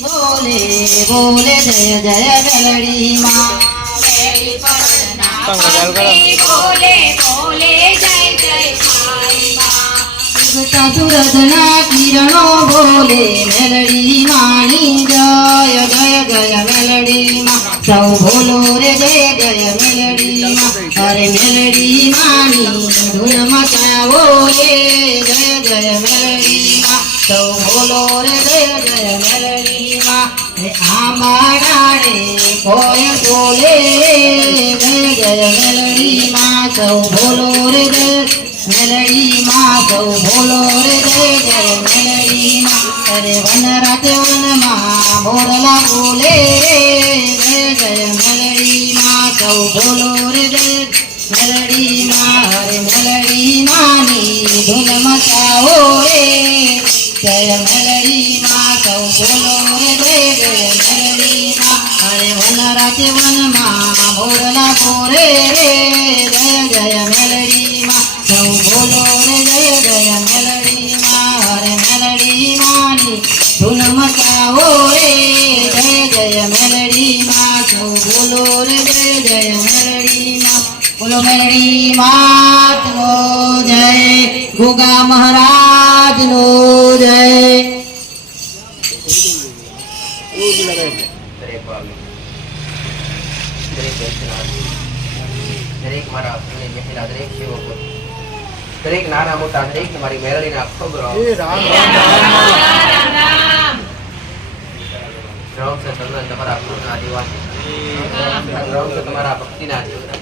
बोले बोले जय जय मेलडी माँ बोले बोले जय जय सूरजना किरणो बोले मेलडी मानी जय जय जय मेलडी माँ सौ बोलो रे जय जय मेलडी माँ अरे मेलडी मानी धुन मचाओ रे जय जय मेलडी माँ सौ बोलो रे जय जय मेलडी माँ आमाड़े कोय बोले जय जय मेलडी माँ सौ बोलो रे जय मेलडी माँ सौ बोलो रे जय जय मेलडी माँ अरे वन राते वन माँ मोरला बोले जय जय मेलडी माँ सौ बोलो रे जय मेलडी माँ अरे मेलडी मानी धुन मचाओ रे जय मेलडी माँ सौ बोलो रे जय जय मेलडी माँ अरे वन राते वन माँ मोरला बोले रे जय जय मेलडी माँ सौ बोलो रे जय जय मेलडी माँ अरे मेलडी मानी धुन मचाओ रे जय जय मेलडी माँ सौ बोलो रे जय जय मेलडी माँ बोलो मेलडी मात नो जय गोगा महाराज नो जय દરેક મારા મહિલા દરેક સેવકો દરેક નાના મોટા દરેક તમારી મેલડીના ખૂબ રામ છે તમને તમારા પૂર્ણ આદિવાસી રામ છે તમારા ભક્તિના દેવતા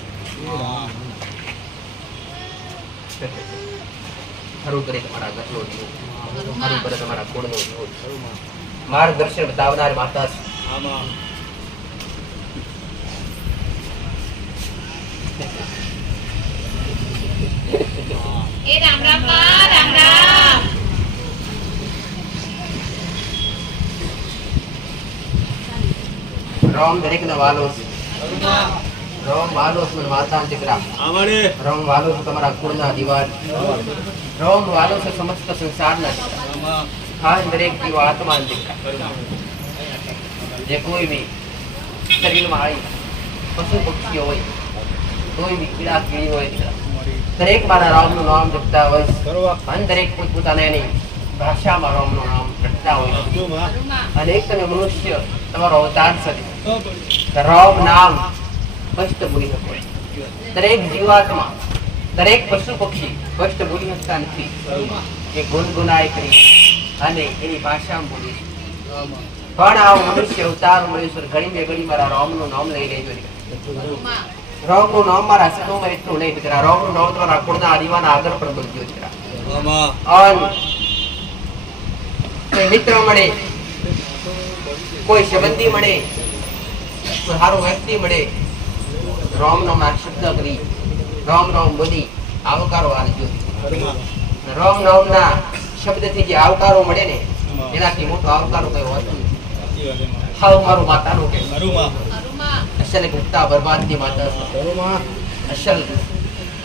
ખરું કરે તમારા ઘરનો જીવ ખરું કરે તમારા કુળનો જીવ માર્ગદર્શન બતાવનાર માતા છે ए राम राम राम राम राम दरेक न वालो राम वालो मन माता दिकरा आमाडे राम वालो तुम्हारा कुळना दिवार राम वालो से समस्त संसार ना खान दरेक जीव आत्मा दिकरा जे कोई भी शरीर में आई पशु पक्षी होय कोई भी कीड़ा कीड़ी होय दिकरा दरेक मारा राम નું નામ જપતા હોય અને દરેક પોતાને ની ભાષામાં રામ નું નામ રટતા હોય અને એક તમે મનુષ્ય તમારો અવતાર છે રામ નામ સ્પષ્ટ બોલી શકો દરેક જીવાત્મા દરેક પશુ પક્ષી સ્પષ્ટ બોલી શકતા નથી કે ગુનગુનાય કરી અને એની ભાષામાં બોલી પણ આ મનુષ્ય અવતાર મળ્યો છે ઘણી બે ઘણી મારા રામ નું નામ લઈ લેજો રામ નું નામ મારા સનોમાં એટલું નહીં દીકરા રામ નું નામ તમારા કુળના આદિવાના આગળ પણ બોલજો દીકરા કોઈ મિત્ર મળે કોઈ સંબંધી મળે કોઈ સારો વ્યક્તિ મળે રામ નામ ના શબ્દ કરી રામ રામ બોલી આવકારો આલજો રામ નામ ના શબ્દ થી જે આવકારો મળે ને એનાથી મોટો આવકારો કઈ હોતો નથી હાવ મારું માતાનું કે અસલ ગુપ્તા બરબાદ ની માતા અસલ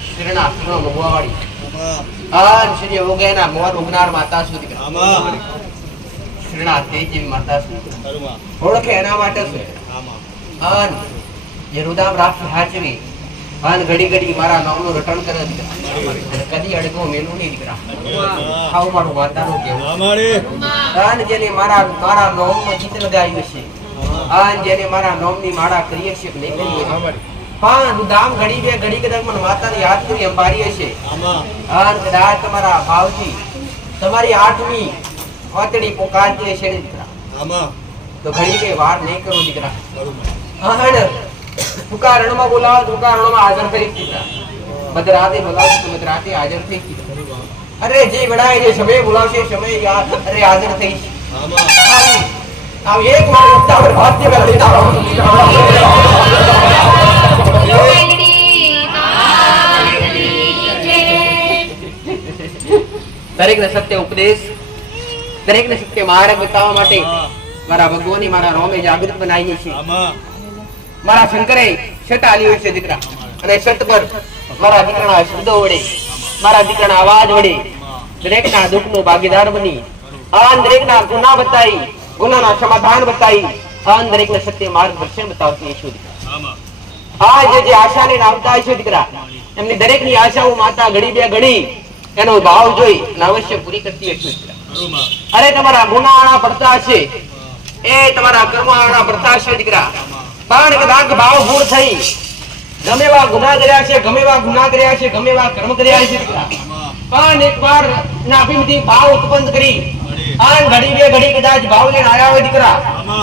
શ્રીના શ્રીનો મગવાવાળી આન શ્રી ઓગેના મોર ઉગનાર માતા સુધી શ્રીના તેજી માતા સુધી ઓળખે એના માટે છે આન જે રુદામ રાખ હાચવી આન ઘડી ઘડી મારા નામનું રટણ કરે દીકરા કદી અડગો મેલું નહીં દીકરા હાવ મારું માતાનું કેવું આન જેને મારા નામમાં ચિત્ર આવ્યું છે આન જેને મારા નામની માળા કરીએ છે નહીં કરીએ પણ રુદામ ઘડી બે ઘડી કદાચ મને માતાને યાદ કરી અંબારી હશે આન કદાચ તમારા ભાવથી તમારી આઠમી વાતડી પોકારતી હશે દીકરા તો ઘડી બે વાર નહીં કરો દીકરા આહણ પુકારણમાં બોલાવો પુકારણમાં હાજર કરી દીકરા મધરાતે બોલાવો તો મધરાતે હાજર થઈ અરે જે ગણાય જે સમય બોલાવશે સમય યાદ અરે હાજર થઈ આવ એક વાર ઉત્તાવળ ભાગ્ય બેઠા રહો દરેકને સત્ય ઉપદેશ દરેકને સત્ય માર્ગ બતાવવા માટે મારા ભગવાને મારા રોમે જાગૃત બનાવીએ છીએ. મારા શંકરે છટ આલ્યો છે દીકરા, અને છટ પર મારા દીકરાના શબ્દો વડે, મારા દીકરાના અવાજ વડે દરેકના દુઃખનો ભાગીદાર બની આ દરેકના ગુના બતાવી, ગુનાના સમાધાન બતાવી, આ દરેકને સત્ય માર્ગદર્શન બતાવતી છે દીકરા. આ જે આશાને આવતા છે દીકરા, એમની દરેકની આશાઓ માતા ઘડી બે ઘડી એનો ભાવ જોઈ અને અવશ્ય પૂરી કરતી હશે દીકરા. અરે તમારા ગુનાના પડતા છે, એ તમારા કર્મના પડતા છે દીકરા. પણ કદાચ ભાવ ભૂલ થઈ, ગમે એવા ગુના કર્યા છે, ગમે એવા ગુના કર્યા છે, ગમે એવા કર્મ કર્યા છે દીકરા, પણ એકવાર નાભીમાંથી ભાવ ઉત્પન્ન કરી આન ઘડી બે ઘડી કદાચ ભાવ લઈને આવ્યા હોય દીકરા,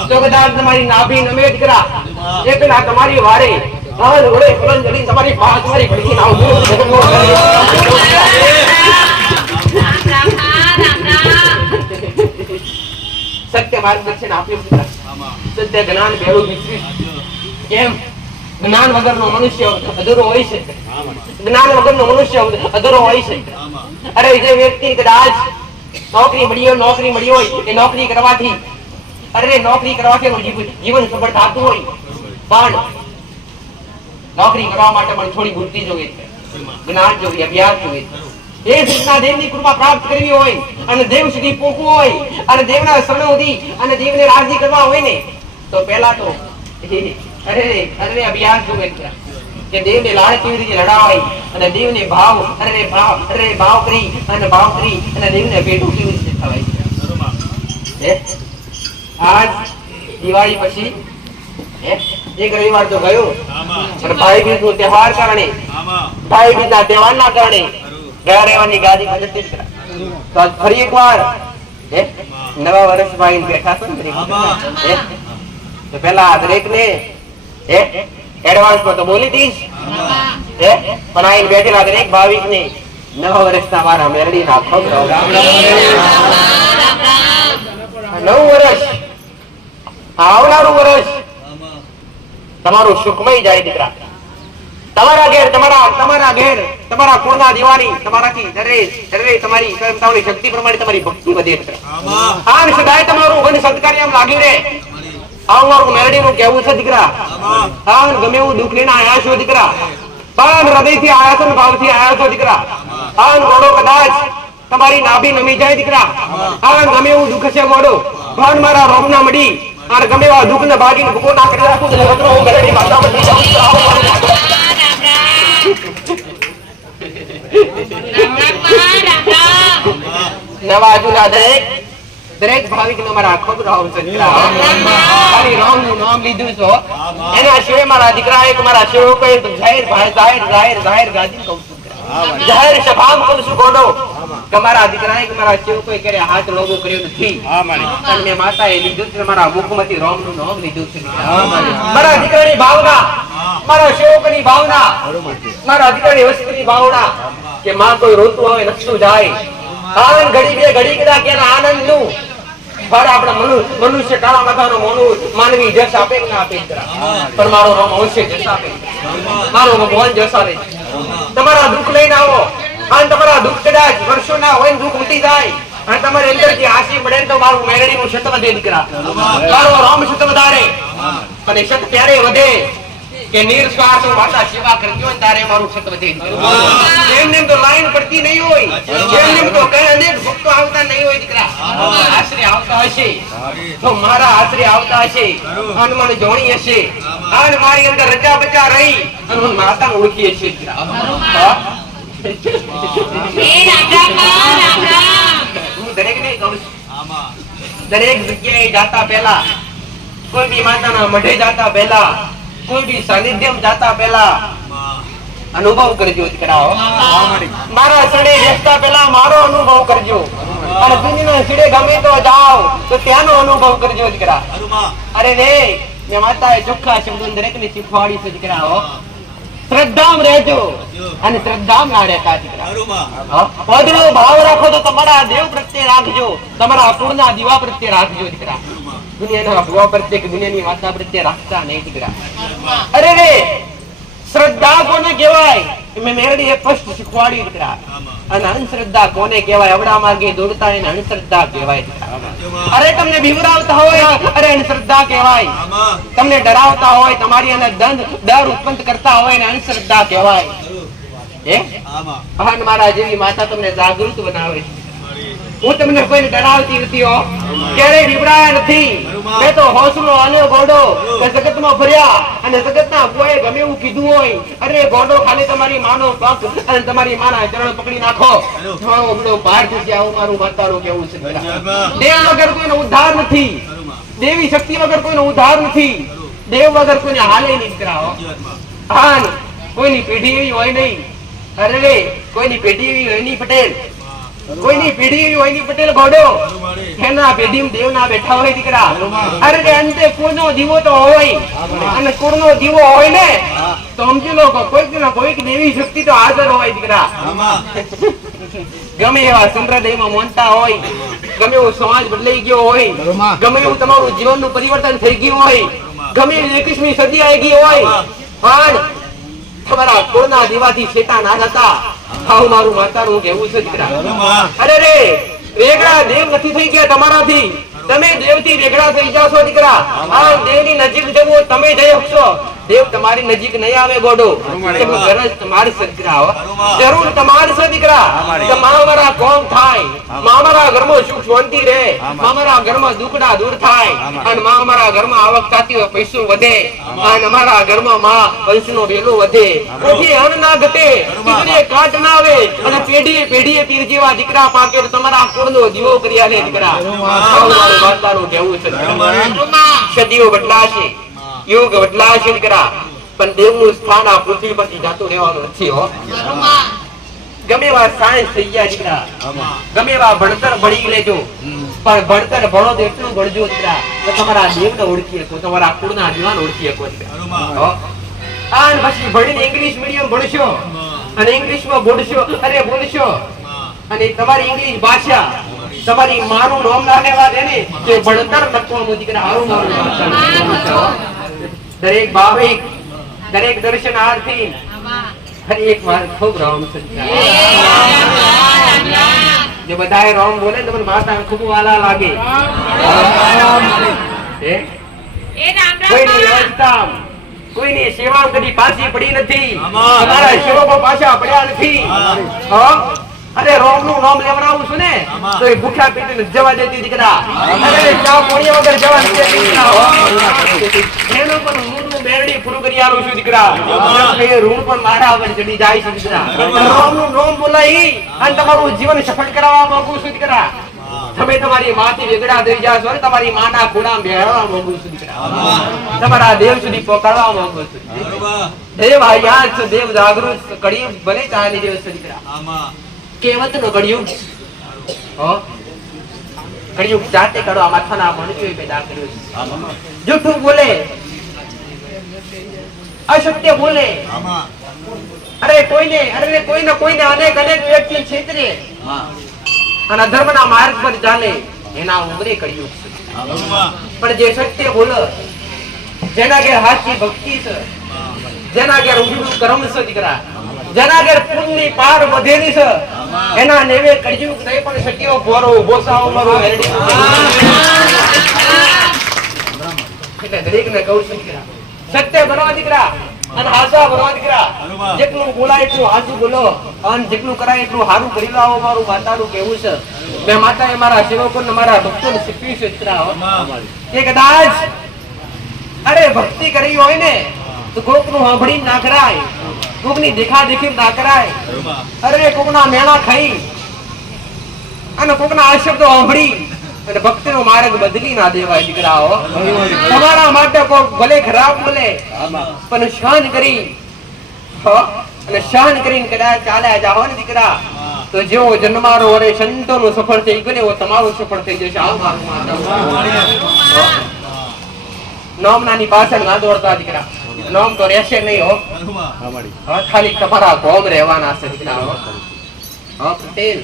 તો કદાચ તમારી નાભી નમે દીકરા, એ પેલા તમારી વારે ઓળે ફલન જડી તમારી પાસ તમારી ઘડી નાવ સત્ય માર્ગદર્શન આપ્યું દીકરા. સત્ય જ્ઞાન બેડું વિશ્વિત. કેમ? જ્ઞાન વગરનો મનુષ્ય અધૂરો હોય છે. જ્ઞાન વગરનો મનુષ્ય અધૂરો હોય છે. અરે જે વ્યક્તિ કદાચ નોકરી મળી હોય, એ નોકરી કરવાથી એનું જીવન સફળ થતું હોય, પણ નોકરી કરવા માટે પણ થોડી બુદ્ધિ જોઈએ છે, જ્ઞાન જોઈએ, અભ્યાસ જોઈએ. એ જ રીતના દેવની કૃપા પ્રાપ્ત કરવી હોય અને દેવ સુધી પહોંચવું હોય અને દેવના શરણે સુધી અને દેવને રાજી કરવા હોય ને, તો પહેલા તો અભ્યાસ જોઈએ કે દેવને લાડ કેવી રીતે લડાવાય અને દેવને ભાવ કરી અને દેવને ભેટું કેવી રીતે થવાય. આજ દિવાળી પછી એક રવિવાર તો ગયો, ભાઈ બીજ નું તહેવાર કારણે, ભાઈ બીજ ના તહેવાર ના કારણે ગયા રહેવાની ગાદી બદલતી જ કરા. તો આજ ફરી એકવાર નવા વર્ષમાં બેઠા છો ને, તો પેલા દરેક ને એડવાન્સ માં તો બોલી દઈશ, પણ આઈને બેઠેલા દરેક ભાવિક ને નવા વર્ષના મારા મેરડી ના ખબર. નવું વર્ષ, આવનારું વર્ષ તમારું સુખમય જાય દીકરા. તમારા ઘેર તમારા કુળના દીવાની તમારાથી દરેક તમારી કર્મતાઓની શક્તિ પ્રમાણે તમારી ભક્તિ વધે દીકરા. આમ સદાય તમારું વન સત્કાર્ય એમ લાગ્યું રે. આવનારું મેરડીનું કહેવું છે દીકરા, આમ ગમે એવું દુઃખ લઈને આયા છો દીકરા, પણ હૃદયથી આયા છો ને ભાવથી આયા છો દીકરા. આમ ગોડો કદાચ તમારી નાભી નમી જાય દીકરા, આમ ગમે એવું દુઃખ છે ગોડો, પણ મારા રોમ ના મળી અને ગમે એવા દુઃખ ને ભાગીને ભૂકો ના કરી રાખું હું મેરડી માતા બની જાઉં. નવા જૂના દરેક ભાવિક નો મારા ખબર ખાલી રામ નું નામ લીધું છો, એના સિવાય મારા દીકરા એક મારા સેવકો જાહેર ગાદી કહું છું, જાહેર સભામાં કહું છું ગોડો કે મારા દીકરા એક મારા સેવકો કરે હાથ લોગો કર્યો નથી, અને મેં માતાએ લીધું છે, મારા મુખમાંથી રામ નું નામ લીધું છે. મારા દીકરાની ભાવના, મારા સેવકોની ભાવના, મારા દીકરાની વસ્તુની ભાવના કે માં કોઈ રોતું આવે નસતું જાય, આનંદ ઘડી બે ઘડી કદાચ એના આનંદ નું ફળ આપણા મનુષ્ય કાળા માથાનો માનવી જસ આપે કે ના આપે, પણ મારો રામ અવશ્ય જસ આપે, મારો ભગવાન જસ આપે. તમારા દુઃખ લઈને આવો અને તમારા દુઃખ કદાચ વર્ષો ના હોય દુઃખ ઉઠી જાય અને તમારી અંદર થી આશી પડે તો મારું મેરડી નું શત વધે દીકરા, મારો રામ શત વધારે. અને શત ત્યારે વધે કે નિર્સ્વાર્થ માતા સેવા કરતી હોય તારે મારું શત વધે. એમને તો લાઈન પડતી નહીં હોય, એમને તો કઈ અનેક ભક્તો આવતા નહીં હોય દીકરા, આશરે આવતા હશે તો મારા આશરે આવતા હશે અને મને જોણી હશે અને મારી અંદર રચા બચા રહી અને હું માતાને ઓળખી હશે. હું દરેક ને કહું છું, દરેક જગ્યાએ જાતા પહેલા, કોઈ બી માતાના મઢે જાતા પહેલા, કોઈ બી સાનિધ્યમ જાતા પહેલા અનુભવ કરજો દીકરા. મારા સડે બેસતા પહેલા મારો અનુભવ કરજો અને દુનિયાના છેડે ગમે તો જાઓ તો ત્યાંનો અનુભવ કરજો દીકરા. અરે રે મેં માતાએ ચોખ્ખા શબ્દો દરેક ને શીખવાડી છે દીકરા. શ્રદ્ધામ રહેજો અને શ્રદ્ધામ ના રહેતા દીકરા. પદનો ભાવ રાખો તો તમારા દેવ પ્રત્યે રાખજો, તમારા કુળના દીવા પ્રત્યે રાખજો દીકરા. દુનિયાના ભગવા પ્રત્યે કે દુનિયાની માતા પ્રત્યે રાખતા નહીં દીકરા. અરે રે શ્રદ્ધા કોને કહેવાય? મેં મેરડી એ સ્પષ્ટ શીખવાડી દીકરા. અને અંધશ્રદ્ધા કોને કહેવાય? અવડા માર્ગે દોડતા એને અંધશ્રદ્ધા કહેવાય દીકરા. અરે તમને બીવરાવતા હોય અરે અંધશ્રદ્ધા કહેવાય. તમને ડરાવતા હોય, તમારી અંદર ડર ઉત્પન્ન કરતા હોય એને અંધશ્રદ્ધા કહેવાય. અને મારા જેવી માતા તમને જાગૃત બનાવે છે. હું તમને કોઈને ડરાવતી નથી હો, ક્યારેય બીવરાયા નથી. મેં તો હોસલો અને ગોડો જગતમાં ફર્યા અને જગતના કોઈ ગમે એવું કીધું હોય, અરે ગોડો ખાલી તમારી માનો પગ અને તમારી માના ચરણ પકડી નાખો હમણો બહાર થશે. આવું મારું માતાનું કેવું છે. દેવ વગર કોઈનો ઉદ્ધાર નથી, દેવી શક્તિ વગર કોઈનો ઉદ્ધાર નથી, દેવ વગર કોઈને હાલે નહીં કરાવો. હા, કોઈની પેઢી એવી હોય નહીં. અરે કોઈની પેઢી એવી હોય નહીં પટેલ, કોઈની પેઢી એવી હોય નહીં પટેલ ગોડો. એના પેઢી દેવ ના બેઠા હોય દીકરા. અરે અંતે કુળનો દીવો તો હોય, અને કુળનો દીવો હોય ને તો સમજી લો કોઈક ના કોઈક દેવી શક્તિ તો હાજર હોય દીકરા. ગમે એવા સંપ્રદાયમાં માનતા હોય, ગમે એવો સમાજ બદલાઈ ગયો હોય, ગમે એવું તમારું જીવનનું પરિવર્તન થઈ ગયું હોય, ગમે એવી 21મી સદી આવી ગઈ હોય, પણ તમારા કુળના દીવાથી શેતા ના થતા. આવું મારું માતાનું કહેવું છે દીકરા. અરે રે વેગળા દેવ નથી થઈ ગયા તમારાથી, તમે દેવથી વેગળા થઈ જાશો દીકરા. આ દેવની નજીક જવું તમે જઈ શકશો, દેવ તમારી નજીક નહીં આવે ગોડો. ગરજ તમારી છે દીકરા, જરૂર તમારી છે દીકરા. મારા કોમ થાય, મારા ઘરમાં સુખ શાંતિ રહે, મારા ઘરમાં દુખડા દૂર થાય, અને મારા ઘરમાં આવક થતી હોય, પૈસો વધે, અને અમારા ઘરમાં વંશનો વેલો વધે, કોઠી અન્ન ના ઘટે, તીજરે કાટ ના આવે, અને પેઢીએ પેઢીએ પીર જેવા દીકરા પાકે તો તમારા કુળનો દીવો કરી આલે દીકરા. મારું માતાનું કહેવું છે. સદીઓ બદલાશે, યુગ બદલાશે દીકરા, પણ દેવનું સ્થાન આ પૃથ્વી પરથી જાતું રહેવાનું નથી હો. ગમે એવા સાયન્સ થઈ ગયા દીકરા, ગમે એવા ભણતર ભણી લેજો, પણ ભણતર ભણો તો એટલું ભણજો દીકરા તો તમારા દેવને ઓળખી શકો, તમારા કુળના દીવાને ઓળખી શકો. અને પછી ભણીને ઇંગ્લિશ મીડિયમ ભણશો અને ઇંગ્લિશમાં બોલશો, અરે બોલશો, અને તમારી ઇંગ્લિશ ભાષા તમારી માનું નામ ના લેવા દે ને તો ભણતર નકવાનું દીકરા. હારું મારું દરેક ભાવિક, દરેક દર્શનાર્થી એક વાર ખૂબ રામ જે બધાએ રામ બોલે તો માતા ખૂબ વાલા લાગે. કોઈની વ્યવસ્થા, કોઈની સેવા કદી પાછી પડી નથી, તમારા સેવકો પાછા પડ્યા નથી. અરે રોમ નું નામ લેવડાવું છું ને તો એ ભૂખ્યા પેટે જવા દેતી દીકરા. અરે ચા પાણી વગર જવા દેતી દીકરા. એનું પણ ઊંડું બેરડી પૂરું કરી આલું છું દીકરા. એ ઋણ પણ મારા વગર ચડી જાય છે દીકરા. રોમ નું નામ બોલાઈ અને તમારું જીવન સફળ કરાવવા માંગુ છું દીકરા. તમે તમારી માથી વેગડા થઈ જાશો, તમારી માના ખોડા બેહવા માંગુ છું દીકરા. તમારા દેવ સુધી પહોંચાડવા માંગુ છું. દેવ આયાત છે, દેવ જાગૃત કડી ભલે ચાલી દેવ છે દીકરા. કેવત નો કળિયુગ, કળિયુગ જાતે કરો. આ માથાના મણક્યો પેદા કર્યો છે. જૂઠું બોલે, અસત્ય બોલે, અરે કોઈને અનેક વ્યક્તિ છેતરે અને ધર્મના માર્ગ પર ચાલે, એના ઉમરે કળિયુગ છે. પણ જે સત્ય બોલે, જેના ઘેર હાચી ભક્તિ છે, જેના ઘેર ઉજળું કર્મ છે દીકરા, જેના ઘેર પુણ્યની પાર વધેલી છે, એના નેવે કળિયુગ નહીં પણ સત્યો ભોરો ગોસાઓ મારો હેરડી. એટલે દરેકને કહું છું દીકરા, સત્ય બનવા દીકરા અને હાસા બનવા દીકરા. જેટલું બોલાય એટલું હાસું બોલો અને જેટલું કરાય એટલું સારું કરી લાવો. મારું માતાનું કહેવું છે. મેં માતાએ મારા સેવકોને મારા ભક્તોને શીખવ્યું છે દીકરા કે કદાચ અરે ભક્તિ કરી હોય ને તો કોકનું સાંભળી ના કરાય, કોકની દેખા દેખી ના કરાય, અરે કોકના મેણા ખાઈ અને કોકના આશબ્દો સાંભળી અને ભક્તિનો માર્ગ બદલી ના દેવાય દીકરાઓ. તમારા માટે કોઈ ભલે ખરાબ બોલે પણ સહન કરી અને સહન કરીને કદાચ ચાલ્યા જાઓ ને દીકરા તો જેવો જન્મારો અરે સંતોનું સફળ થઈ ગયું એવો તમારું સફળ થઈ જશે. નામનાની પાછળ ના દોડતા દીકરા, નામ તો રહેશે નહીં હો, ખાલી તમારા ગોમ રહેવાના છે દીકરા. પટેલ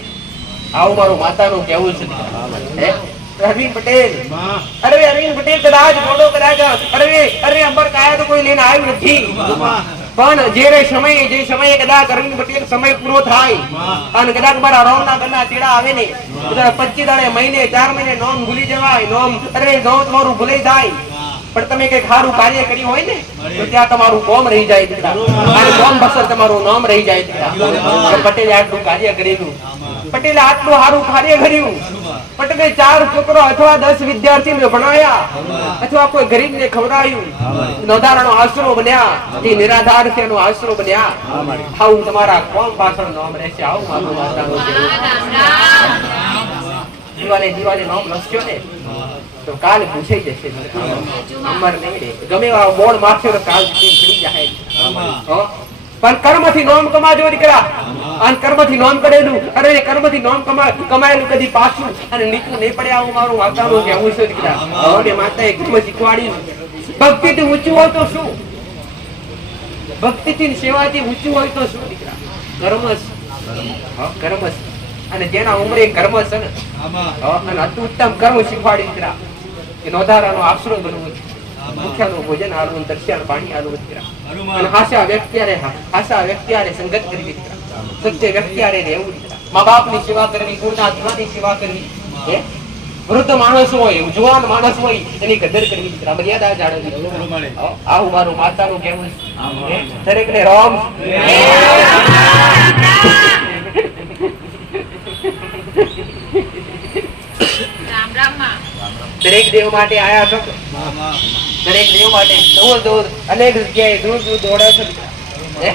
આવું મારું માતાનું કહેવું છે. અરવિંદ પટેલ, અરે અરવિંદ પટેલ કદાચ મોટો કદાચ અરે અંબર કાયા તો કોઈ લઈને આવ્યું નથી, પણ જે સમયે કદાચ અરવિંદ પટેલ સમય પૂરો થાય અને કદાચ મારા રોમના ઘરના તેડા આવે ને 25 દાડે મહિને 4 મહિને નોમ ભૂલી જવાય નોમ અરે નોમ તમારું ભૂલાઈ જાય પણ તમે કઈક સારું કાર્ય કર્યું હોય ને તો ત્યાં તમારું કોમ રહી જાય દીકરા અને કોમ બસર તમારું નામ રહી જાય દીકરા પટેલે આટલું કાર્ય કરેલું પટેલે આટલું સારું કાર્ય કર્યું પટેલે 4 છોકરો અથવા 10 વિદ્યાર્થીને ભણાયા અથવા કોઈ ગરીબને ખવડાવ્યું નોધારાનો આશરો બન્યા એ નિરાધાર છે એનો આશરો બન્યા આવું તમારા કોમ પાછળ નામ રહેશે આવું મારું માતાનું દિવાલે નામ લખ્યો ને તો કાલે પૂછાઈ જશે અમર નહીં રે ગમે એવા બોર્ડ મારશે તો કાલ ભૂલી જાય પણ કર્મથી નામ કમાજો દીકરા અને કર્મથી નામ કરેલું અરે કર્મથી નામ કમાયેલું કદી પાછું અને નીચું નહીં પડે આવું મારું માતાનું કહેવું છે દીકરા હવે માતાએ કર્મ શીખવાડ્યું ભક્તિથી ઊંચું હોય તો શું ભક્તિથી સેવાથી ઊંચું હોય તો શું દીકરા કર્મ અને જેના ઉંમરે કર્મ છે ને અને અતિ ઉત્તમ કર્મ શીખવાડી દીકરા કે નોધારાનો આશરો બનવું મુખ્યનું ભોજન આલવું દર્શન પાણી આલવું દીકરા અને હાસા વ્યક્તિયારે સંગત કરવી દીકરા સત્ય વ્યક્તિયારે રહેવું દીકરા મા બાપની સેવા કરવી ગુરુના આત્માની સેવા કરવી વૃદ્ધ માણસ હોય જુવાન માણસ હોય એની કદર કરવી દીકરા મર્યાદા જાળવવી આવું મારું માતાનું કહેવું દરેકને રામ દરેક દેવ માટે આયા છો દરેક દેવ માટે દૂર અનેક જગ્યાએ દૂર દોડે છે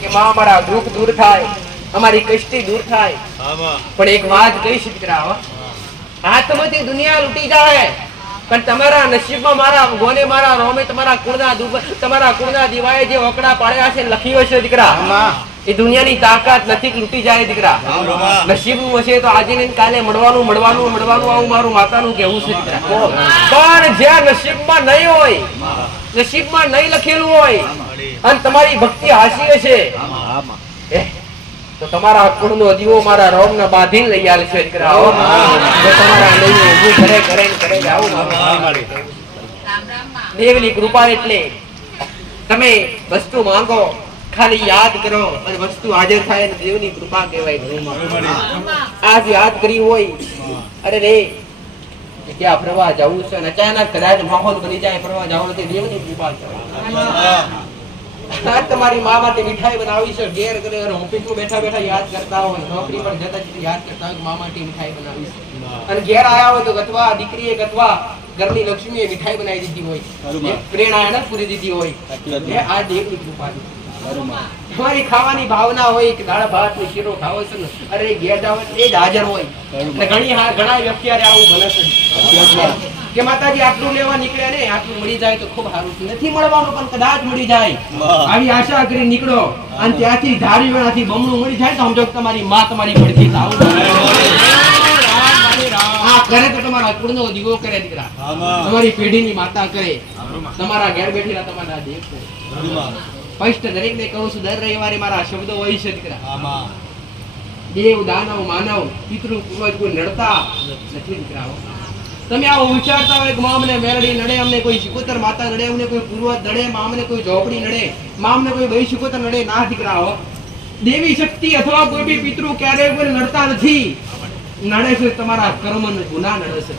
કે માં અમારા દુઃખ દૂર થાય અમારી કષ્ટી દૂર થાય પણ એક વાત કહીશ દીકરા હાથમાંથી દુનિયા લૂટી જાય પણ તમારા નસીબમાં મારા ગોને મારા રોમે તમારા કુળના દીવાએ જે ઓકડા પાડ્યા છે લખ્યું હશે દીકરા એ દુનિયાની તાકાત નથી લૂટી જાય દીકરા નસીબનું હશે તો આજે ને કાલે મળવાનું આવું મારું માતાનું કહેવું છે દીકરા પણ જ્યાં નસીબમાં નહીં હોય નસીબમાં નહીં લખેલું હોય અને તમારી ભક્તિ હાસી હશે તો તમારા કુળનો દીવો મારા રોમને બાંધીને લઈ આવે છે દીકરા તમારા નહીં ઊભું કરે આવું દેવની કૃપા એટલે તમે વસ્તુ માંગો ખાલી યાદ કરો અને વસ્તુ હાજર થાય અને દેવની કૃપા કહેવાય આજ યાદ કરી હોય અરે રે ક્યાં ફરવા જવું છે અને અચાનક કદાચ માહોલ બની જાય ફરવા જવું નથી દેવની કૃપા કહેવાય તમારી મા માટે મીઠાઈ બનાવી છે ઘેર કરે ઓફિસમાં બેઠા યાદ કરતા હોય નોકરી પર જતા યાદ કરતા હોય મા માટે મીઠાઈ બનાવી છે અને ઘેર આયા હોય તો અથવા દીકરીએ અથવા ઘરની લક્ષ્મીએ મીઠાઈ બનાવી દીધી હોય પ્રેરણા એને પૂરી દીધી હોય આ દેવની કૃપા તમારી ખાવાની ભાવના હોય કે દાળ ભાત ને શીરો ખાવો છે ને અરે ઘેર જાવ એ જ હાજર હોય ઘણા વ્યક્તિ આવું બને છે કે માતાજી આટલું લેવા નીકળ્યા ને આટલું મળી જાય તો ખૂબ સારું છે નથી મળવાનું પણ કદાચ મળી જાય આવી આશા કરી નીકળો અને ત્યાંથી ધારી વેળાથી બમણું મળી જાય તો સમજો તમારી માં તમારી પડખી આવું કરે તો તમારા કુળનો દીવો કરે દીકરા તમારી પેઢીની માતા કરે તમારા ઘેર બેઠેલા તમારા દેવ કરે સ્પષ્ટ દરેક ને કહું છું દર રવિવારે મારા શબ્દો હોય છે દીકરા દેવ દાનવ માનવ પિતૃ પૂર્વજ કોઈ નડતા નથી દીકરાઓ તમે આવો વિચારતા હોય કે માં અમને મેરડી નડે અમને કોઈ શિકોતર માતા નડે અમને કોઈ પૂર્વજ નડે માં અમને કોઈ ઝોપડી નડે માં અમને કોઈ ભાઈ શિકોતર નડે ના દીકરાઓ દેવી શક્તિ અથવા કોઈ બી પિતૃ ક્યારેય કોઈ નડતા નથી નડે છે તમારા કર્મનો ગુનાહ નડે છે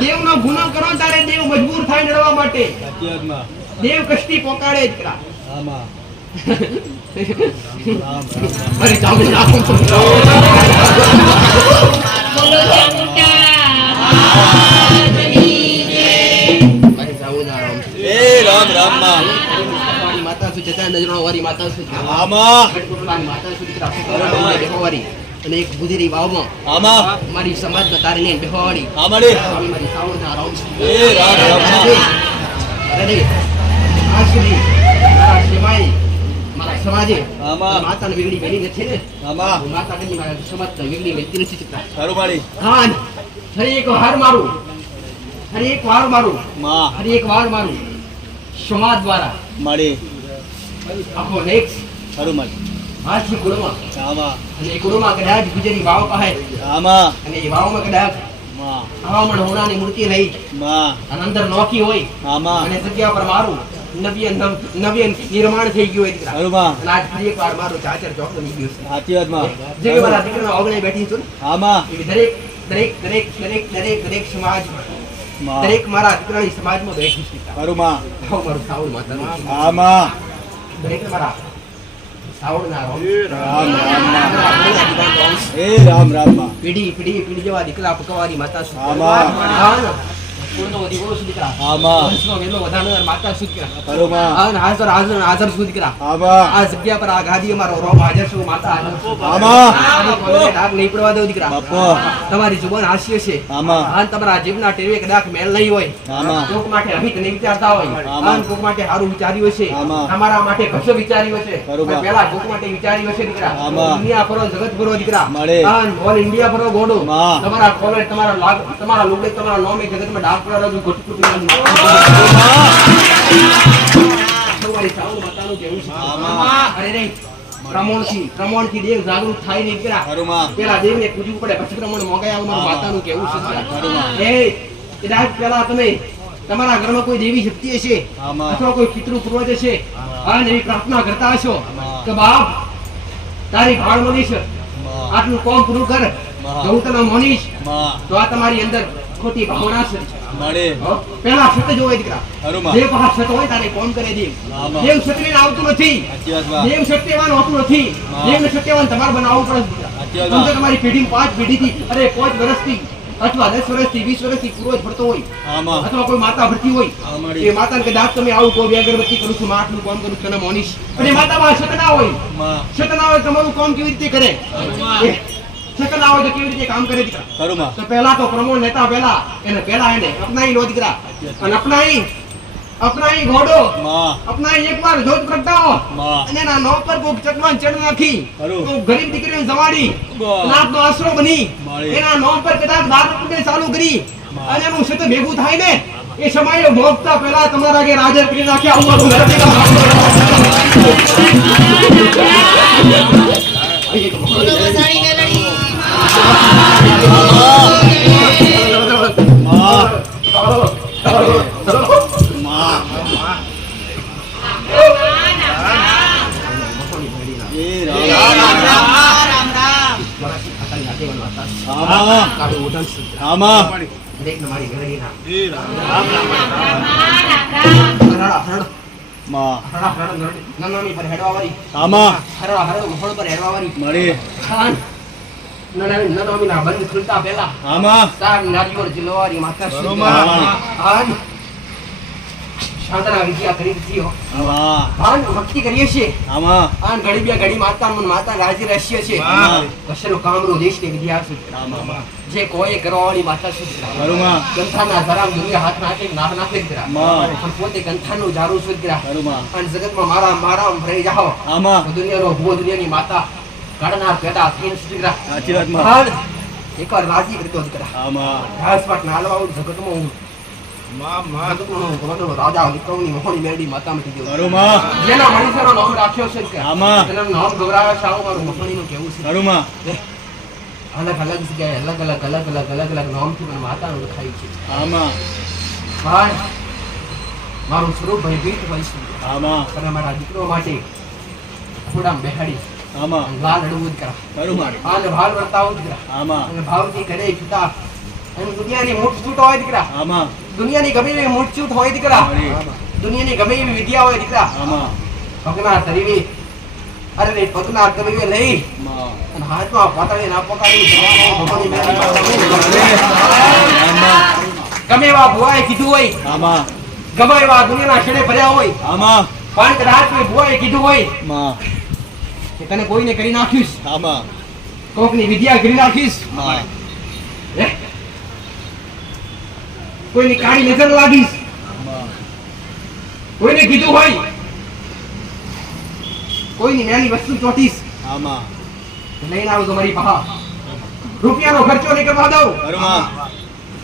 દેવનો ગુનો કરો ત્યારે દેવ મજબૂર થાય નડવા માટે દેવ કષ્ટી પોકાડે દીકરા અરે ચાલો માતા શું છે નજરો વાળી માતા શું છે માતા શું વાળી અને એક ગુજરી વાવમાં મારી સમાજના તારીને બેહવાડી મારી સાવરના રામ અરે આ સુધી મારા સેવાય મારા સમાજે માતાને વેગળી વેલી નથી ને માતા કદી મારા સમાજને વેગળી વેલતી નથી ચિત્રા સારું મારી હા ફરી એક વાર મારું સમાજ દ્વારા મારી આખો નેક્સ સારું મારી આથી કુળમાં અને એ કુળમાં કદાચ ગુજરી વાવ પાસે અને એ વાવમાં કદાચ હવામણ હોનાની મૂર્તિ રહી અને અંદર નોખી હોય અને જગ્યા પર મારું નવ્ય નિર્માણ થઈ ગયું હોય દીકરા. ખરું માં. અને આજ ફરી એકવાર મારો ચાચર ચોકડો નીકળ્યો છે. સાચી વાત માં. જે મારા દીકરાના ઓગણે બેઠી છું ને, હા માં. એવી દરેક સમાજમાં, માં. દરેક મારા દીકરાની સમાજમાં બેઠી છે દીકરા. ખરું માં. આવો મારું સાવળ માતાનું છે. હા માં. દરેક મારા સાવળના રોમ. રામ રામ માં. એ રામ રામ માં. પીઢી જેવા દીકરા પકવારી માતા છે. આમાં. હા, કુળનો દીકરો છે દીકરા. આમાં. વંશનો વેલો વધારનાર માતા છે દીકરા. ખરું માં. હા, હાજર છું દીકરા. આમાં. આ જગ્યા પર આ ગાદી અમારો રોમ હાજર છું, માતા હાજર છું. આમાં. આની કોઈને ડાઘ નહીં પડવા દઉં દીકરા. બાપા. તમારી જુબાન હાસ્ય છે. આમાં. અને તમારા જીભના ટેરવે કદાચ મેલ નહીં હોય. આમાં. કોક માટે અહિત નહીં વિચારતા હોય. આમાં. અને કોક માટે સારું વિચાર્યું છે. આમાં. તમારા માટે કશું વિચાર્યું છે. બરોબર. પણ પહેલા કોક માટે વિચાર્યું છે દીકરા. આમાં. દુનિયા ફરો, જગત ફરો દીકરા. મળે. અને ઓલ ઇન્ડિયા ફરો ગોડો. માં. તમારા કોલેજ, તમારા લુગડે, તમારા નોમે જગતમાં ડાક પડ્યો છે, ગોટી ગોટી તમારી સાઉન્ડ માતાનું કેવું છે. આમાં. અરે નહીં, પ્રમાણથી દેવ જાગૃત થાય નહીં દીકરા. ખરું માં. પેલા દેવને પૂજવું પડે, પછી પ્રમાણ મોગાય આવું મારું માતાનું કેવું છે દીકરા. ખરું માં. કદાચ પેલા તમે તમારા ઘરમાં કોઈ દેવી શક્તિ હશે આમાં. અથવા કોઈ પિતૃ પૂર્વજ હશે, અને એવી પ્રાર્થના કરતા હશો આમાં. કે બાપ તારી ભાળ મનીશ, માં. આટલું કોમ પૂરું કર, આમાં. તો હું તને મનીશ. માં. તો આ તમારી અંદર ખોટી ભાવના છે. મળે. પેલા સત જોવે દીકરા. ખરું માં. જે પાછા સત હોય તારે કોમ કરે દેવ. આમાં. દેવ સત્યને આવતું નથી. સાચી વાત માં. દેવ સત્યવાન હોતું નથી. હા. દેવને સત્યવાન તમારે બનાવવું પડે દીકરા. સાચી વાત. સમજો, તમારી પેઢી 5 પેઢીથી, અરે 5 વર્ષથી અથવા 10 વર્ષથી 20 વર્ષથી પૂર્વજ ભરતો હોય, આમાં. અથવા કોઈ માતા ભરતી હોય, આમાડી. એ માતાને કદાચ તમે આવું કોઈ અગરબત્તી કરું છું, માટલું કામ કરું છું, તને મોનીશ, અને એ માતામાં સત ના હોય. માં. સત ના હોય, તમારું કામ કેવી રીતે કરે? આમાં. એ સત ના હોય તો કેવી રીતે કામ કરે દીકરા? ખરું માં. તો પહેલા તો પ્રમોણ લેતા પહેલા એને અપનાઈ લો દીકરા. અને અપનાઈ ઘોડો, માં. અપનાઈ એકવાર જોત પ્રગટાવો, માં. અને એના નોક પર કોક ચકવાન ચડ નાખી, ખરું. કોક ગરીબ દીકરીને જમાડી, બા. નાથનો આશરો બની, માળી. એના નોમ પર કદાચ દારૂ પીને ચાલુ કરી, માં. અને એનું સત ભેગું થાય ને, એ સમયે ભોગતા પહેલા તમારા ઘેર હાજર કરી નાખ્યા. આવું મારું ઘર ભેગા માં. એ રામ. આમાં. આમાં. માં. આમાં. મળે. બંધ ખુલતા પહેલા આમાં. ચાર નારિયેળ જિલ્લાવાળી માતા બરોબર. આજ શાંતના વિદ્યા કરી દીધી હો. આમાં. આન ભક્તિ કરીએ છીએ, આમાં. આન ઘડી બે ઘડી માતા રાજી રહેશે છે. હા. કશેનો કામરો દેશને વિદ્યા છે. આમાં. જે કોઈ કરવાવાળી માતા છે. ખરું માં. ગંથાના જરામ દુનિયા હાથ નાખે નાખ નાખે દીકરા. માં. પણ પોતે ગંથાનું જારું છે દીકરા. ખરું માં. અને જગતમાં મારા ભરાઈ જાઓ. આમાં. તો દુનિયાનો ભૂવો દુનિયાની માતા કાઢનાર પેદા થઈને છે દીકરા. સાચી વાત માં. હાલ એકવાર રાજી કરતો દીકરા. આમાં. રાજપાટ ના હાલવા જગતમાં હું રાજા વિક્રમની મોહની મેરડી માતામાંથી ગયો. ખરું માં. જેના મનુષ્યનો નામ રાખ્યો છે કે આમાં. એનું નામ ગૌરાવે છે. આવું મારું મોહણીનું કહેવું છે. ખરું માં. અલગ અલગ જગ્યાએ અલગ અલગ નામથી મને માતાનું લખાયું છે. આમાં. પણ મારું સ્વરૂપ ભયભીત હોય છે. આમાં. અને મારા દીકરો માટે ખોડામાં બેહાડી આમાં. અને લાલ અડવું જ કરા. ખરું માં. અને ભાલ વર્તાવું જ કરા. આમાં. અને ભાવથી કરે પિતા અને દુનિયાની મૂઠ હોય દીકરા. આમાં. દુનિયાની ગમે એવી મૂઠ હોય દીકરા. દુનિયાની ગમે એવી વિદ્યા હોય દીકરા. આમાં. પગના તરીવી, અરે રે પગના તરીવે લઈ માં. અને હાથમાં પાતળી ના પકાડી ભગવાનની મેરડી આમાં. ગમે એવા ભુવાએ કીધું હોય, આમાં. ગમે એવા દુનિયાના છેડે ભર્યા હોય, આમાં. પણ કદાચ કોઈ ભુવાએ કીધું હોય માં. કે તને કોઈને કરી નાખીશ, આમાં. કોકની વિદ્યા કરી નાખીશ, માં. હે? કોઈની કાળી નજર લાગીશ, માં. કોઈને કીધું હોય કોઈની નાની વસ્તુ ચોટીશ, આમાં. લઈને આવો તો મારી પાસે રૂપિયાનો ખર્ચો નહીં કરવા દઉં. ખરું માં.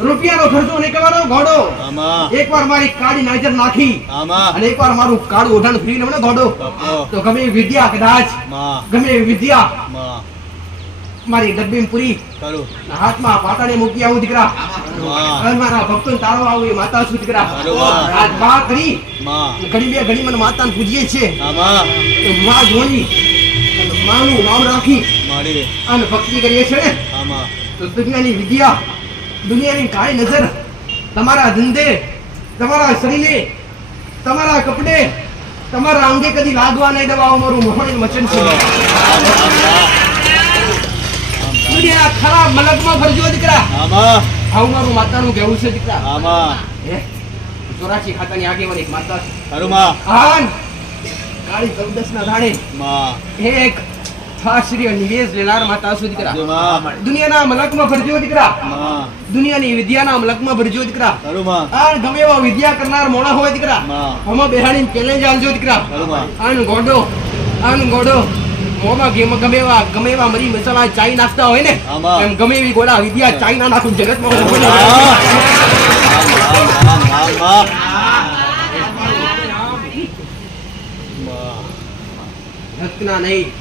રૂપિયાનો ખર્ચો નહીં કરવા દઉં ઘોડો. આમાં. એકવાર મારી કાળી નજર નાખી આમાં. અને એકવાર મારું કાળું ઓઢાણ ફ્રી ને ઘોડો બાપો. તો ગમે એવી વિદ્યા કદાચ માં. ગમે એવી વિદ્યા માં. મારી ડબ્બી પૂરી કરું હાથમાં પાટાને મૂકી આવું દીકરા માં અને મારા ભક્તોને તારો આવું એ માતા છું દીકરા બરોબર. આજ બા કરી માં ઘડી બે ઘડી મને માતાને પૂજીએ છે આમાં તો માં જોની અને માનું નામ રાખી મારી અને ભક્તિ કરીએ છે ને આમાં તો દુનિયાની વિદ્યા દુનિયાની કાળી નજર તમારા ધંધે તમારા શરીરે તમારા કપડે તમારા અંગે કદી લાગવા નહીં દેવા મારું મોહણી વચન છે દુનિયા ખરાબ મલકમાં ફરજો દીકરા આમાં આવું મારું માતાનું કહેવું છે દીકરા આમાં હે 84 ખાતાની આગેવાની એક માતા છે કરું માં આન કાળી 14 ના ધાડે માં એક શાસ્ત્રીય નિવેશ લેનાર માતા છું દીકરા માં દુનિયાના મલકમાં ફરજો દીકરા માં દુનિયાની વિદ્યાના મલકમાં ભરજો દીકરા કરું માં આ ગમે એવા વિદ્યા કરનાર મોણા હોય દીકરા માં આમાં બેહાડીને પેલે ચાલજો દીકરા કરું માં આન ગોડો મોમાં ગમે એવા મરી મસાલા ચાઈ નાખતા હોય ને આમાં. એમ ગમે એવી ગોળા વિદ્યા ચાઈ ના નાખું જગતમાં હું બોલું. માં રક્તના નહીં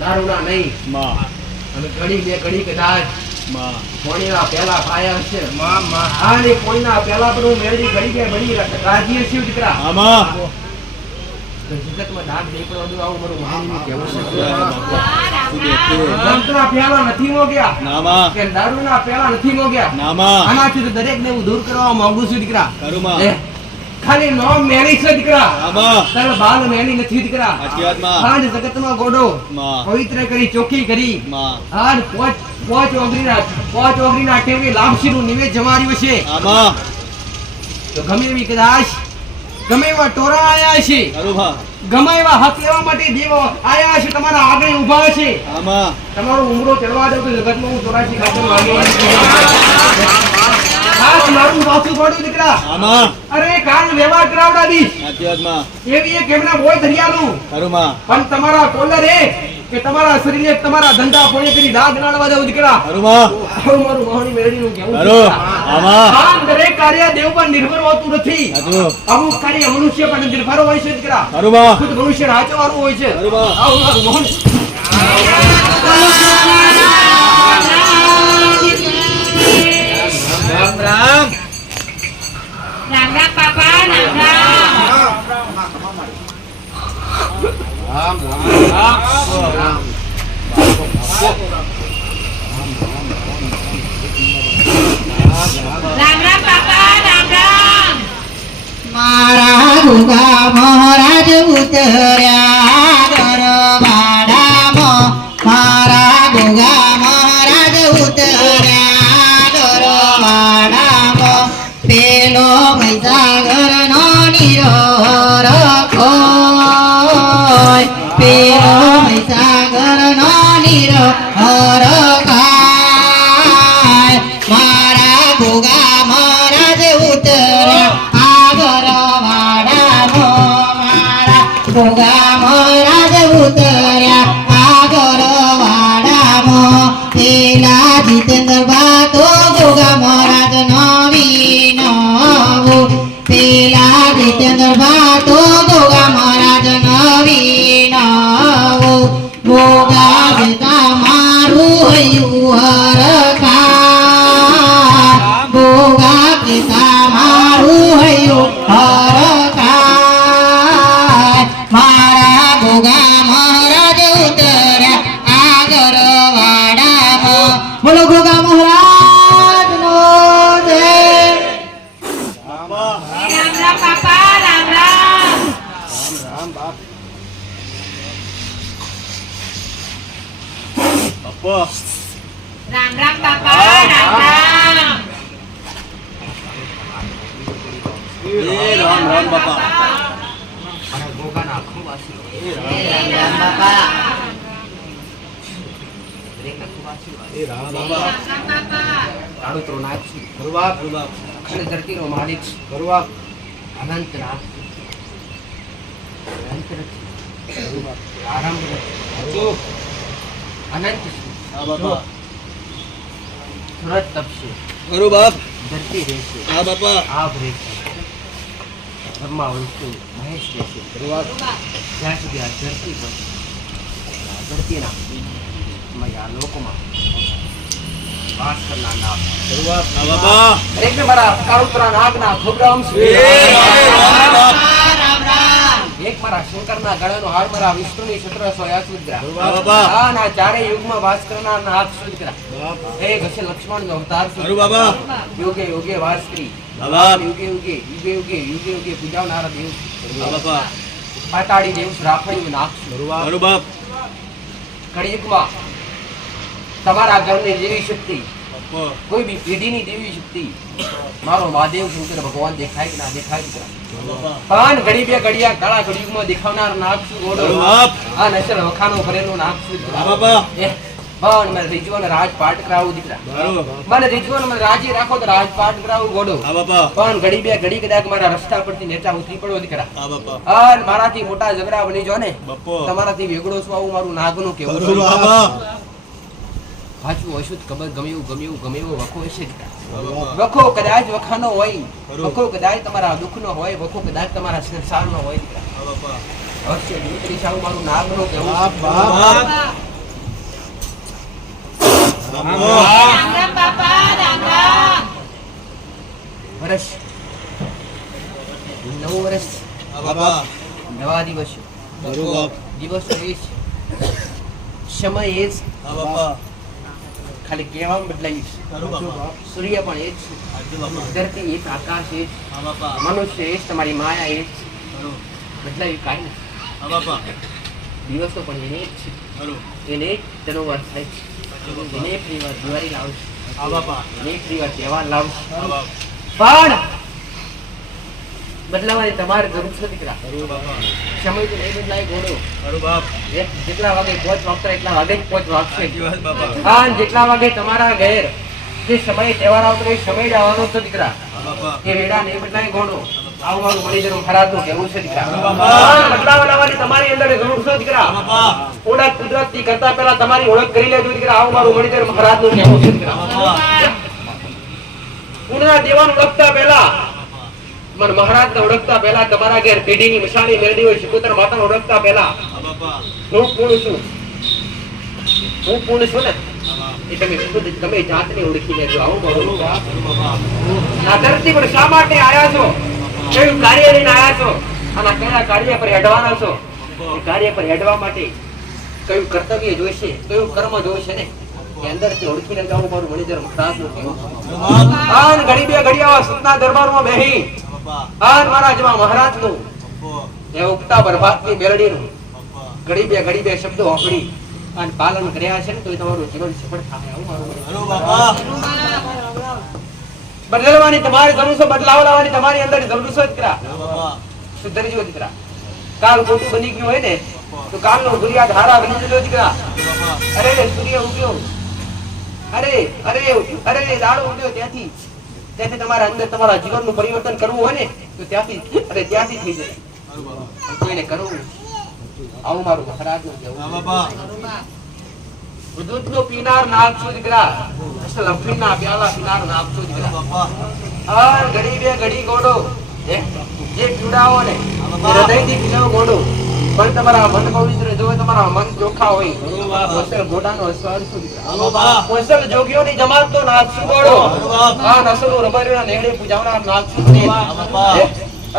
દારૂના નહીં માં અને ઘડી બે ઘડી કદાચ માં કોણીના પહેલા પાયા હશે આને કોઈના પહેલા પણ હું મેળવી ઘડી બે ઘડી રાજી હશે દીકરા આમાં જગતમાં ડાક દેખડો દો આવું મારું મહાનનું કહેવું છે તું રક્તના પહેલા નથી મોગ્યા નામાં કે દારૂના પહેલા નથી મોગ્યા નામાં આનાથી તો દરેકને હું દૂર કરવા માંગુ છું દીકરા કરું માં લે, ખાલી નામ મેલી છે દીકરા આમાં તારા બાલ મેલી નથી દીકરા સાચી વાત માં આજ જગતમાં ગોડો માં પવિત્ર કરી ચોખ્ખી કરી માં આજ પોચ ઓગરીના ટેવે લાભશીનું નિવેદ જમાર્યું છે આમાં તો ગમે એવી કદાચ ગમે એવા ટોરા આયા છે કરું માં ગમે એવા હક લેવા માટે દેવો આયા છે તમારા આગળ ઊભા છે આમાં તમારો ઉમરો ચડવા દો તો જગતમાં હું 84 ખાતર હાથ મારું પાછું પડ્યું દીકરા આમાં અરે કાલ વ્યવહાર કરાવડાવી સાચી વાત માં એવી એક એમના બોય ધરિયાનું કરું માં પણ તમારા કોલરે કે તમારા શરીરે તમારા ધંધા પોણે કરી દાગ નાડવા દેવું દીકરા કરું માં આવું મારું મહાની મેળવીનું કહેવું છે કરું દીકરા. આમાં આમ દરેક કાર્ય દેવ પર નિર્ભર હોતું નથી સાચું અમુક કાર્ય મનુષ્ય પર નિર્ભર હોય છે દીકરા કરું માં ખુદ મનુષ્ય રાચવાનું હોય છે બરોબર. આવું મારું મોહન રામ રામ રામ રામ બાપા રામ રામ રામ રામ બાપા રામ રામ મારા ગુગા મહારાજ ઉતર્યા દરવાડામાં મારા ગુગા મહારાજ ઉતર્યા દરવાડામાં પેલો મહીસાગરનો નીરો રખોય પેલો મહીસાગરનો નીરો હરખાય મારા ગુગા મહારાજ ઉતર્યા આગરવાડામાં મારા ગુગા મહારાજ ઉતર્યા આગરવાડામાં પેલા જીતેન્દ્ર બા તો ગુગા મહારાજ નવી નવું પેલા જીતેન્દ્ર બા તો ગુગા મહારાજ નવી નવું ગોગા જતા મારું હૈયું હરખા ગોગા પિતા મારું હૈયું હરખા મારા ગોગા મહારાજ ઉતર્યા આગરવાડામાં બોલો ગોગા મહારાજનો જય રામ રામ બાપા રામ રામ બાપા રામ રામ બાપા રામ રામ એ રામ રામ બાપા અને ગોગાના ખૂબ આશીર્વાદ રામ બાપા દરેકના ખૂબ આશીર્વાદ એ રામ બાપા રામ રામ બાપા તાળુતરો નાથ છું કરુવા કરુવા અખંડ ધરતીનો માલિક છું કરુવા અનંત નાથ અંત નથી આરંભ નથી અનંત છું હા બાપા સુરત તપશે કરું બાપ ધરતી રહેશે હા બાપા આભ રહેશે બ્રહ્મા વિષ્ણુ મહેશ રહેશે કરુવા જ્યાં સુધી આ ધરતી પર આ ધરતીના મયા લોકમાં વાસ કરનાર નાગ. હા બાપા દરેકને મારા કાળુતરા નાગના ખોબરામ એક મારા શંકરના ગળાનો હાર મારા વિષ્ણુની છત્ર સોયા સુદ્રા. હા બાપા આ ના ચારે યુગમાં વાસ કરનાર નાગ સુદ્રા. એક હશે લક્ષ્મણનો અવતાર અરુ સુદ્રા. બાપા યુગે યુગે વાસ કરી બાબા યુગે યુગે યુગે યુગે યુગે યુગે પૂજાવનારા દેવ હા બાપા પાતાળી દેવ રાફડી નાગ. અરુ બાપ કળિયુગમાં તમારા ઘરની દેવી શક્તિ બાપા કોઈ બી પેઢીની દેવી શક્તિ મારો મહાદેવ શંકર ભગવાન દેખાય કે ના દેખાય દીકરા. બાપા પાન ઘડી બે ઘડિયા કાળા ઘડિયુગમાં દેખાવનાર નાગ છું અરુ ગોડો. બાપ આ નસર વખાનો ભરેલો નાગ છું હા દીકરા. બાપા એ પણ મને રીજવાને રાજપાટ કરાવું દીકરા. અરુ મને રીજવાને મને રાજી રાખો તો રાજપાટ કરાવું ગોડો. હા બાપા પણ ઘડી બે ઘડી કદાચ મારા રસ્તા પરથી નેચા ઉતરી પડો દીકરા. હા બાપા અને મારાથી મોટા ઝઘડા બની જો ને બાપો તમારાથી વેગળો છું આવું મારું નાગનું કેવું અરુ છે. બાપા સાચું હશું તો ખબર ગમે એવું વખો હશે દીકરા. હા બાપા વખો કદાચ વખાનો હોય, ખરું. વખો કદાચ તમારા દુઃખનો હોય, વખો કદાચ તમારા સંસારનો હોય દીકરા. હા બાપા અવશ્ય દીકરી સાવ મારું નાગનું કેવું છે. બાપ રામ રામ બાપા રામ રામ વર્ષ નવું વર્ષ હા બાપા નવા દિવસ અરુ બાપ દિવસ એ જ સમય એ જ હા બાપા ખાલી કહેવામાં બદલાયું છે. અરુ બાપા સૂર્ય પણ એ જ છે, આજુ બાપા ધરતી એ જ, આકાશ એ જ, હા બાપા મનુષ્ય એ જ, તમારી માયા એ જ અરુ બદલાયું કાંઈ નથી. હા બાપા દિવસો પણ એને જ છે, અરુ એને જ તેનો વાર થાય છે, એને ફરી વાર દિવાળી લાવશે, હા બાપા એને ફરી વાર તહેવાર લાવશે. હા બાપ પણ બદલાવાની તમારે જરૂર છે દીકરા. અરુ બાપા સમય તો નહીં બદલાય ઘોડો. અરુ બાપ જેટલા વાગે પહોંચ વાગતા એટલા વાગે જ પહોંચ વાગશે. સાચી વાત બાપા હા, અને જેટલા વાગે તમારા ઘેર જે સમય તહેવાર આવતો એ સમય જ આવવાનો છે દીકરા. હા બાપા એ વેડા નહીં બદલાય ઘોડો. આવું મારું મણીજનું ખરાબનું કહેવું છે દીકરા. બાપા. હા, બદલાવ લાવવાની તમારી અંદર જરૂર છે દીકરા. હા બાપા ઓળખ કુદરતથી કરતા પહેલા તમારી ઓળખ કરી લેજો દીકરા. આવું મારું મણીજનું ખરાબનું કહેવું છે દીકરા. બાપા પૂર્ણ દેવાન ઓળખતા પહેલા મન મહારાજને ઓળખતા પહેલા તમારા ઘેર પેઢીની મશાલી મેળવી હોય શિકોતર માતાને ઓળખતા પહેલા હા બાપા હું પૂર્ણ છું. હું પૂર્ણ છું ને હા બાપ એ તમે ખુદ તમે જાતને ઓળખી લેજો. આવું મારું અરુ બાપા આ ધરતી પર શા માટે આયા છો? કયું કાર્ય લઈને આયા છો? અને આ કયા કાર્ય પર હેડવાના છો? એ કાર્ય પર હેડવા માટે કયું કર્તવ્ય જોઈશે, કયું કર્મ જોઈશે ને એ અંદરથી ઓળખીને જાવું મારું મણીધર મહારાજનું કહેવું છે. અરુ બાપ આન ઘડી બે ઘડિયા સતના દરબારમાં બેહી બાપા આન મારા જેવા મહારાજનું બાપો એ ઉગતા બરબાદની મેલડીનું બાપા ઘડી બે શબ્દો વાપરી અને પાલન કર્યા છે ને તો એ તમારું જીવન સફળ થાય. આવું મારું મણીધર. અરુ બાપા બદલવાની તમારી જરૂર છે, બદલાવ લાવવાની તમારી અંદર જરૂર છે દીકરા. અરુ બાપા સુધરી જો દીકરા. કાલ ખોટું બની ગયું હોય ને તો કાલનો ગુરિયા ધારા બની જજો દીકરા. અરુ બાપા અરે સૂર્ય ઉગ્યો, અરે દાડો ઉગ્યો ત્યાંથી તમારા અંદર તમારા જીવનનું પરિવર્તન કરવું હોય ને તો ત્યાંથી થઈ જાય. અરુ બાપા પણ કોઈને કરવું આવું મારું મહારાજનું કહેવું. હા બાપા દૂધનો પીનાર નાગ છું દીકરા. અસલ અફીણના પ્યાલા પીનાર નાગ છું અરુ દીકરા. બાપા આ ઘડી બે ઘડી ગોડો જે પીવડાવો ને એ હૃદયથી પીવડાવો ગોડો. પણ તમારા મન પવિત્ર જો હોય, તમારા મન ચોખ્ખા હોય વસલ ગોડાનો સ્વાદ શું દીકરા. હા બાપા વસલ જોગીઓની જમાત તો નાગશું ગોડો. આ નસલો રબારીના નેહડે પૂજાવનાર નાગશું ને. હા બાપા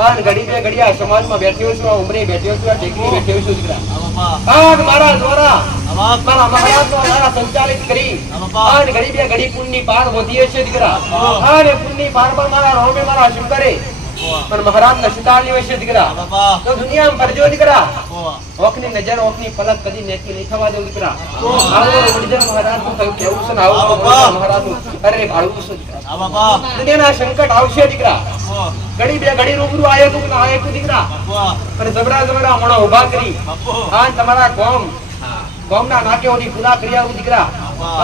આ ઘડી બે ઘડિયા સમાજમાં બેઠ્યો છું, આ ઉમરે બેઠ્યો છું, આ ટેકરી બેઠ્યો છું દીકરા. હા બાપા આ મારા દ્વારા હા બાપ મારા મહારાજનો દ્વારા સંચાલિત કરી આ ઘડી બે ઘડી પુણ્યની પાર વધીએ છે દીકરા. આ ને પુણ્યની પાર પર મારા રોમે મારા શંકરે પણ મહારાજને શીતાળી હોય છે દીકરા. હા બાપા તો દુનિયામાં ફરજો દીકરા. બાપા ઓખની નજર ઓખની પલક કદી નેકી નહીં થવા દઉં દીકરા. આવો વડીજન મહારાજનું થયું કેવું છે ને આવું વડીજન મહારાજનું અરે ભાળવું છે દીકરા. હા બાપા દુનિયાના સંકટ આવશે દીકરા. ઘડી બે ઘડી રૂબરૂ આયો તું ના આયો તું દીકરા. બાપા અને જબરા મોણા ઉભા કરી બાપો આ તમારા કોમના નાકેઓની પૂરા કરી આવું દીકરા.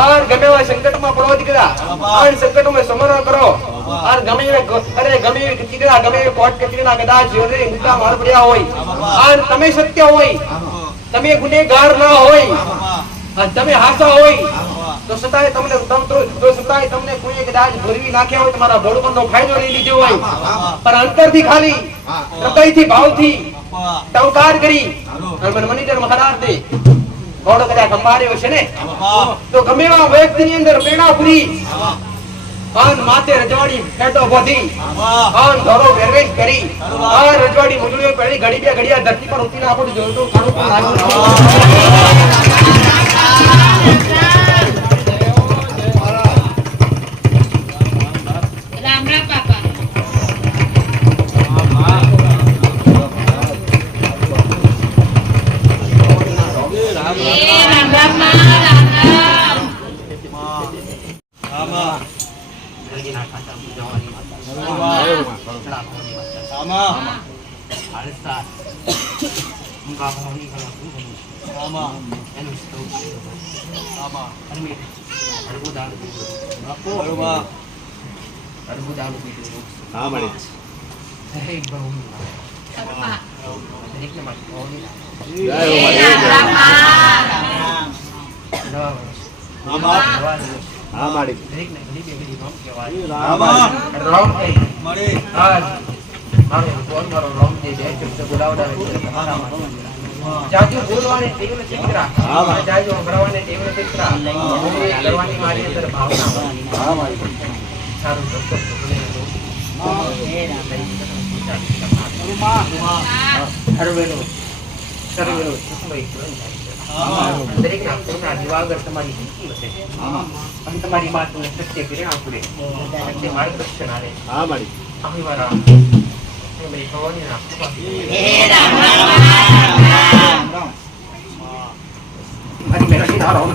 આ ગમે એવા સંકટમાં પડો દીકરા. આ સંકટોમાં સમરણ કરો. આ ગમે એવી દીકરા ગમે એવી કોર્ટ કચેરીના કદાચ જીવને મુદ્દા માર પડ્યા હોય. આ તમે સત્ય હોય, તમે ગુનેગાર ના હોય, અને તમે હાસા હોય તો સતાય તમને કોઈ કદાચ ભરવી નાખ્યા હોય, તમારા ભોળપણનો ફાયદો લઈ લીધો હોય, પણ અંતરથી ખાલી હૃદયથી ભાવથી બાપા ટવકાર કરી અને મને મનીધર મહારાજ દે ઘોડો કદાચ સંભાળ્યો છે ને તો ગમે એવા વ્યક્તિની અંદર પ્રેરણા પૂરી કાન માથે રજવાડી ફેટો બોધી કાન ધોરો વેરવેશ કરી આ રજવાડી મુજળીઓ પહેરી ઘડી બે ઘડિયા ધરતી પર ઉતરીને આપણું જોડું ખાણું પણ લાગ્યું રામ રામ બાપા રામ રામ જાજુ બોલવાને ટેવને ચિત્રા જાજુ ભરવાને ટેવને ચિત્રા કરવાની મારી અંદર ભાવના સારું હરવેલો સર્વેલો દરેકના પૂર્ણ દિવાગર તમારી જિંદગી વસે અને તમારી વાતને સત્ય પ્રેરણા પૂરે સત્ય માર્ગદર્શન આવે અહીં મારા મેરી ભવાની ના હરી મેરા સીતારામ